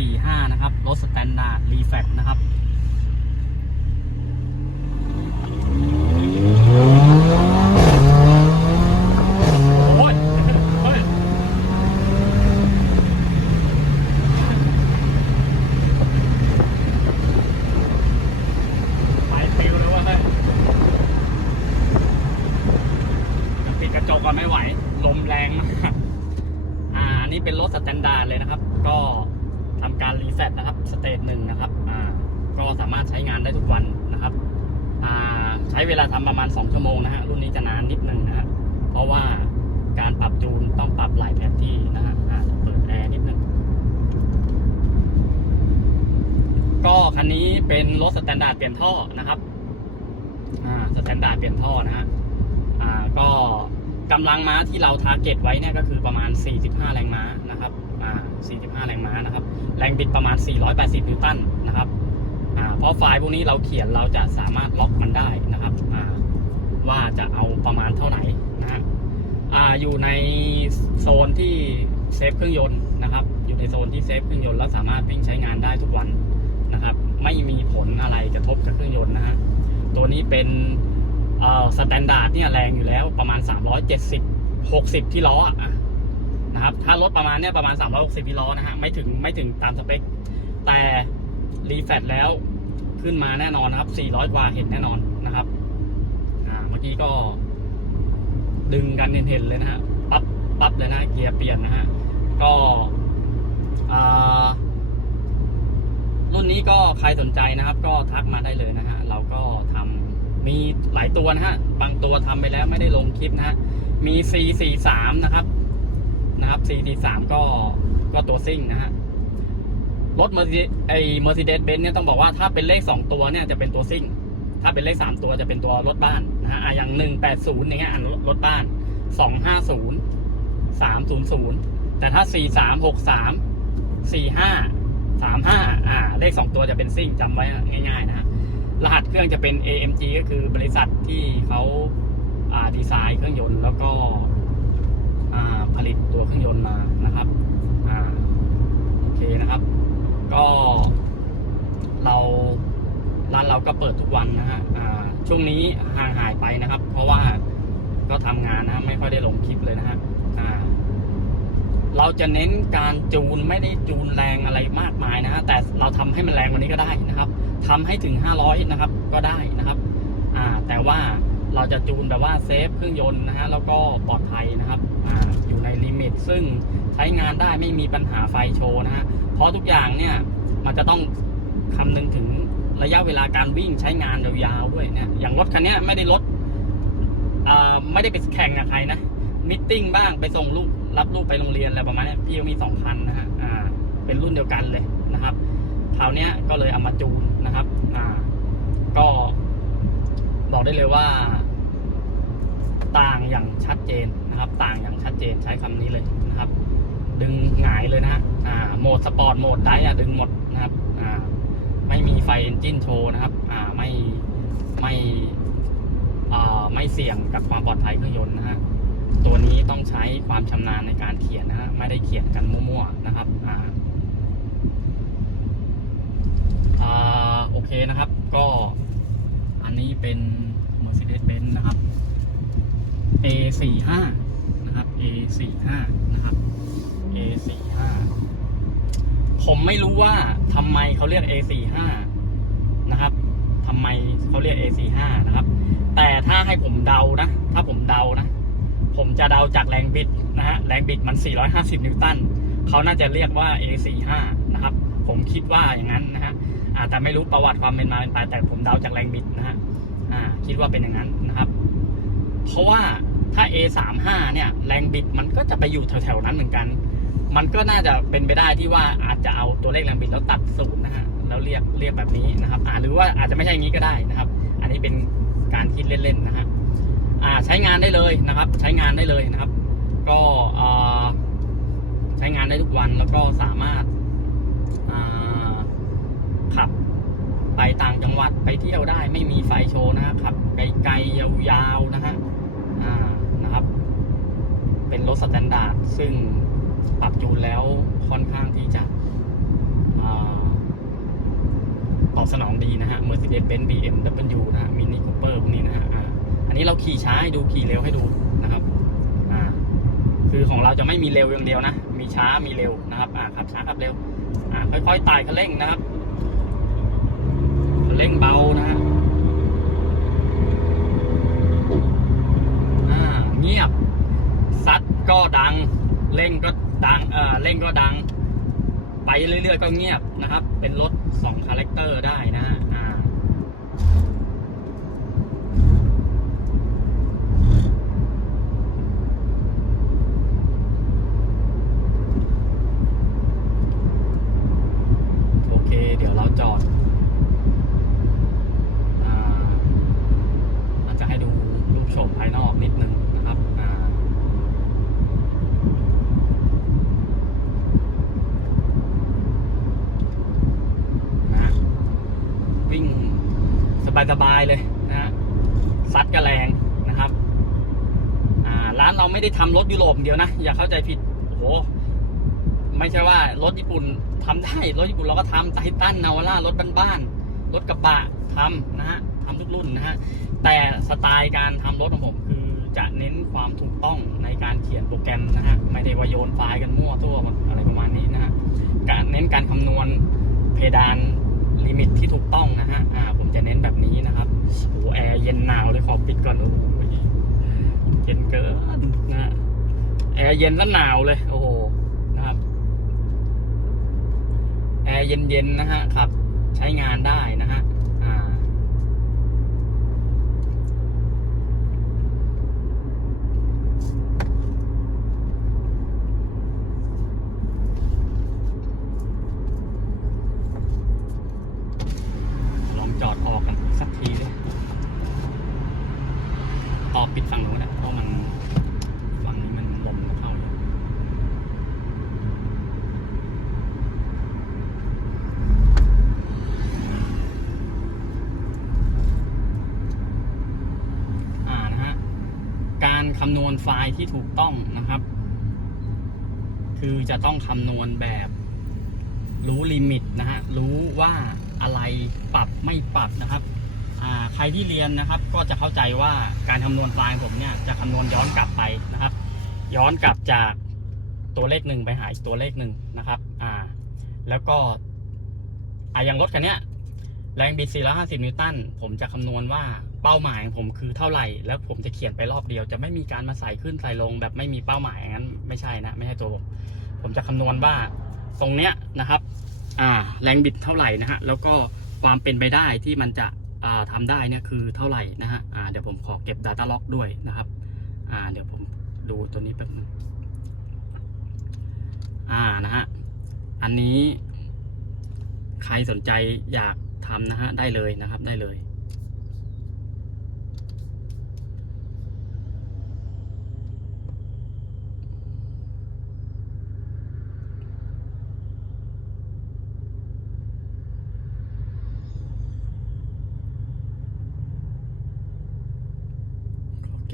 45 นะครับ รถสแตนดาร์ดรีแฟกนะครับ โอ้ยเฮ้ยไปปิวเลยว่าเฮ้ยจะปิดกระจกก่อนไม่ไหว ลมแรงมาก อ่า อันนี้เป็นรถสแตนดาร์ดเลยนะครับ ก็ทำการรีเซ็ตนะครับ สเตจหนึ่งนะครับ อ่า ก็สามารถใช้งานได้ทุกวันนะครับ อ่า ใช้เวลาทำ ประมาณ 2 ชั่วโมงนะฮะ รุ่นนี้จะนานนิดนึงนะฮะ เพราะว่าการปรับจูนต้องปรับหลายแผนที่นะฮะอาจจะเปิดแอร์นิดนึง ก็คันนี้เป็นรถสแตนดาร์ดเปลี่ยนท่อนะครับ อ่า สแตนดาร์ดเปลี่ยนท่อนะฮะ อ่า ก็กำลังม้าที่เราทาร์เก็ตไว้เนี่ยก็คือประมาณ 45 แรงม้านะครับ อ่า 45 แรงม้านะครับ แรงบิดประมาณ 480 นิวตันนะครับ อ่า เพราะไฟล์พวกนี้เราเขียนเราจะสามารถล็อกมันได้นะครับ ว่าจะเอาประมาณเท่าไหร่นะฮะอ่าอยู่ในโซนที่เซฟเครื่องยนต์นะครับ อยู่ในโซนที่เซฟเครื่องยนต์แล้วสามารถวิ่งใช้งานได้ทุกวันนะครับ ไม่มีผลอะไรกระทบกับเครื่องยนต์นะฮะตัวนี้เป็นเอ่อสแตนดาร์ดเนี่ยแรงอยู่แล้วประมาณ 370 60 ที่ล้ออะนะครับ ถ้ารถประมาณเนี้ยประมาณ 360ที่ล้อนะฮะไม่ถึงไม่ถึงตามสเปค แต่รีแฟตแล้วขึ้นมาแน่นอนนะครับ 400 กว่าเห็นแน่นอน มื่อกี้ก็ดึงกันเห็นๆเลยนะฮะปั๊บปั๊บเลยนะเกียร์เปลี่ยนนะฮะก็รุ่นนี้ก็ใครสนใจนะครับ ก็ทักมาได้เลยนะฮะเราก็ทำมีหลายตัวนะฮะบางตัวทำไปแล้วไม่ได้ลงคลิปนะฮะมี C43 นะครับนะครับ C43 ก็ก็ตัวซิ่งนะฮะรถเมอร์ซีไอเมอร์ซีเดสเบนซ์เนี่ยต้องบอกว่าถ้าเป็นเลข 2 ตัวเนี่ยจะเป็นตัวซิ่ง ถ้าเป็นเลข 3 ตัวจะเป็นตัวรถบ้านนะฮะอะอย่าง 180อย่างเงี้ยอันรถบ้าน 250 300 แต่ถ้า 4363 45 35อ่าเลข 2 ตัวจะเป็นซิ่งจำไว้ง่ายๆนะฮะรหัสเครื่องจะเป็น AMG ก็คือบริษัทที่เขาอ่าดีไซน์เครื่องยนต์แล้วก็อ่าผลิตตัวเครื่องยนต์มานะครับอ่าโอเคนะครับ ก็เรา ร้านเราก็เปิดทุกวันนะฮะช่วงนี้ห่างหายไปนะครับ เพราะว่าก็ทำงานนะไม่ค่อยได้ลงคลิปเลยนะฮะเราจะเน้นการจูนไม่ได้จูนแรงอะไรมากมายนะฮะแต่เราทำให้มันแรงว่านี้ก็ได้นะครับทำให้ถึง 500 นะครับ ก็ได้นะครับแต่ว่าเราจะจูนแบบว่าเซฟเครื่องยนต์นะฮะแล้วก็ปลอดภัยนะครับออยู่ในลิมิต ซึ่งใช้งานได้ไม่มีปัญหาไฟโชว์นะฮะเพราะทุกอย่างเนี่ยมันจะต้องคำนึงถึง ระยะเวลาการวิ่งใช้งานยาวๆด้วยเนี่ยอย่างรถคันนี้ไม่ได้รถอ่าไม่ได้ไปแข่งกับใครนะมิทติ้งบ้างไปส่งลูกรับลูกไปโรงเรียนอะไรประมาณนี้พี่มีสองคันนะฮะอ่าเป็นรุ่นเดียวกันเลยนะครับคราวนี้ก็เลยเอามาจูนนะครับอ่าก็บอกได้เลยว่า ต่างอย่างชัดเจนนะครับ ต่างอย่างชัดเจนใช้คำนี้เลยนะครับ ดึงหงายเลยนะฮะอ่าโหมดสปอร์ตโหมดไดอะดึงหมดนะครับ มีไฟเอนจินโชว์นะครับ อ่าไม่ไม่อ่าไม่เสี่ยงกับความปลอดภัยเครื่องยนต์นะฮะตัวนี้ต้องใช้ความชำนาญในการเขียนนะฮะไม่ได้เขียนกันมั่วๆนะครับอ่าอ่าโอเคนะครับ ก็อันนี้เป็น Mercedes-Benz นะครับ A45 นะครับ A45 นะครับ A45 ผมไม่รู้ว่าทำไมเขาเรียก A45 นะครับทำไมเขาเรียก A45 นะครับ แต่ถ้าให้ผมเดานะ ถ้าผมเดานะ ผมจะเดาจากแรงบิดนะฮะ แรงบิดมัน 450 นิวตัน เขาน่าจะเรียกว่า A45 นะครับ ผมคิดว่าอย่างนั้นนะฮะอาแต่ไม่รู้ประวัติความเป็นมาเป็นไปแต่ผมเดาจากแรงบิดนะฮะคิดว่าเป็นอย่างนั้นนะครับ เพราะว่าถ้า A35 เนี่ย แรงบิดมันก็จะไปอยู่แถวๆนั้นเหมือนกัน มันก็น่าจะเป็นไปได้ที่ว่าอาจจะเอาตัวเลขแรงบิดแล้วตัดศูนย์นะฮะแล้วเรียกเรียกแบบนี้นะครับอ่าหรือว่าอาจจะไม่ใช่อย่างนี้ก็ได้นะครับ อันนี้เป็นการคิดเล่นๆนะฮะอ่าใช้งานได้เลยนะครับ ใช้งานได้เลยนะครับ ก็ใช้งานได้ทุกวันแล้วก็สามารถขับไปต่างจังหวัดไปเที่ยวได้ไม่มีไฟโชว์นะฮะขับไกลๆยาวๆนะฮะนะครับ เป็นรถสแตนดาร์ดซึ่ง ปรับจูนแล้วค่อนข้างที่จะตอบสนองดีนะฮะ Mercedes-Benz BMW นะฮะ Mini Cooper พวกนี้นะฮะอันนี้เราขี่ช้าให้ดูขี่เร็วให้ดูนะครับคือของเราจะไม่มีเร็วอย่างเดียวนะ มีช้ามีเร็วนะครับอ่าขับช้าขับเร็วอ่าค่อยๆไต่คันเร่งนะครับคันเร่งเบานะฮะอ่าเงียบซัดก็ดังเร่งก็ ดังเออเร่งก็ดัง ไปเรื่อยๆก็เงียบนะครับ เป็นรถ2คาแรคเตอร์ได้นะฮะอ่า โอเค เดี๋ยวเราจอด อ่าเราจะให้ดูรูปโฉมภายนอกนิดนึงนะครับอ่า นะวิ่ง สบายๆเลยนะฮะซัดกระแรงนะครับอ่าร้านเราไม่ได้ทำรถยุโรปเดียวนะ อย่าเข้าใจผิดโอ้โหไม่ใช่ว่ารถญี่ปุ่นทำได้รถญี่ปุ่นเราก็ทำไททันนาวาร่ารถบ้านๆรถกระบะทำนะฮะทำทุกรุ่นนะฮะแต่สไตล์การทำรถของผมคือจะเน้นความถูกต้องในการเขียนโปรแกรมนะฮะไม่ได้ว่าโยนไฟล์กันมั่วทั่วอะไรประมาณนี้นะฮะการเน้นการคำนวณเพดาน ลิมิตที่ถูกต้องนะฮะ อ่า ผมจะเน้นแบบนี้นะครับโอ้แอร์เย็นหนาวเลยขอปิดก่อนโอ้ยเย็นเกินนะฮะแอร์เย็นแล้วหนาวเลย โอ้โห นะครับ แอร์เย็นๆนะฮะขับ ใช้งานได้นะฮะ อ่า ลอง จอดออกกันสักทีเลยออกปิดฝั่งนู้นนะเพราะมันฝั่งนี้มันลมเข้าอยู่อ่านะฮะ การคำนวณไฟล์ที่ถูกต้องนะครับ คือจะต้องคำนวณแบบรู้ลิมิตนะฮะ รู้ว่า อะไรปรับไม่ปรับนะครับใครที่เรียนนะครับก็จะเข้าใจว่าการคำนวณไฟล์ของผมเนี่ยจะคำนวณย้อนกลับไปนะครับ ย้อนกลับจากตัวเลขหนึ่งไปหาอีกตัวเลขหนึ่งนะครับอ่าแล้วก็อ่าอย่างรถคันนี้แรงบิด450 นิวตันผมจะคำนวณว่าเป้าหมายของผมคือเท่าไหร่ แล้วผมจะเขียนไปรอบเดียว จะไม่มีการมาใส่ขึ้นใส่ลง แบบไม่มีเป้าหมายอย่างนั้นไม่ใช่นะไม่ใช่ตัวผมผมจะคำนวณว่าตรงเนี้ยนะครับ แรงบิดเท่าไหร่นะฮะแล้วก็ความเป็นไปได้ที่มันจะทำทำได้เนี่ยคือเท่าไหร่นะฮะเดี๋ยวผมขอเก็บ Data Log ด้วยนะครับเดี๋ยวผมดูตัวนี้แป๊บนึงอ่านะฮะอันนี้ใครสนใจอยากทำนะฮะได้เลยนะครับได้เลย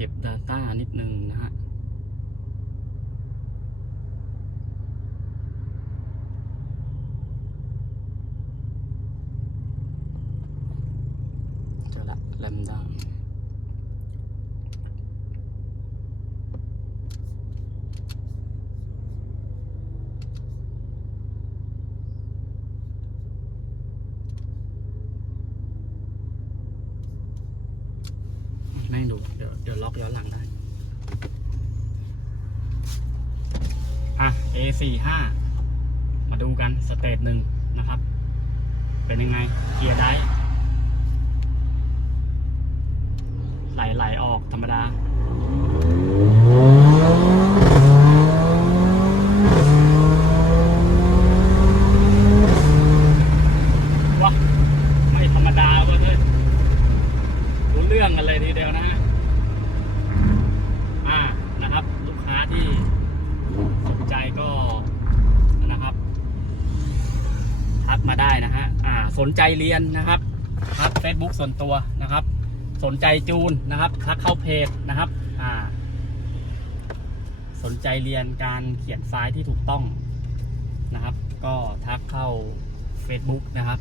ก็บ Data นิดนึงนะฮะจะละแลมดา เดี๋ยวเดี๋ยวล็อกย้อนหลังได้ อะ A สี่ห้ามาดูกันสเตจหนึ่งนะครับ เป็นยังไง เกียร์ได้ ไหลไหลออกธรรมดาว้าไม่ธรรมดาเว้ยเฮ้ยรู้เรื่องกันเลยทีเดียวนะฮะอ่านะครับ ลูกค้า ที่สนใจก็นะครับทักมาได้นะฮะอ่าสนใจเรียนนะครับทัก Facebook ส่วนตัวนะครับ สนใจจูนนะครับ ทักเข้าเพจนะครับอ่าสนใจเรียนการเขียนไฟล์ที่ถูกต้องนะครับ ก็ทักเข้า Facebook นะครับ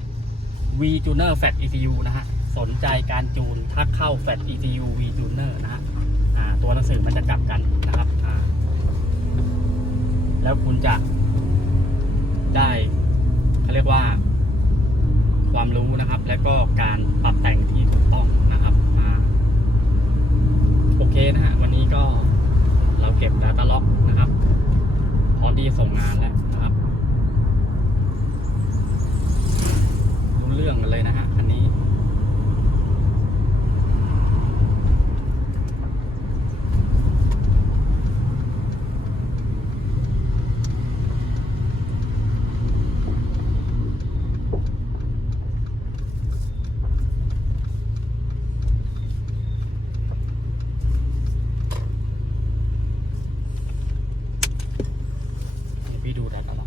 V Tuner Fat ECU นะฮะสนใจการจูนถ้าเข้า Fat ECU V Tuner นะฮะอ่าตัวหนังสือมันจะกลับกัน แล้วคุณจะได้เขาเรียกว่าความรู้นะครับ และก็การปรับแต่งที่ถูกต้องนะครับโอเคนะฮะวันนี้ก็เราเก็บ Data Log นะครับ พอดีส่งงานแล้วนะครับรู้เรื่องกันเลยนะฮะ tiduran anak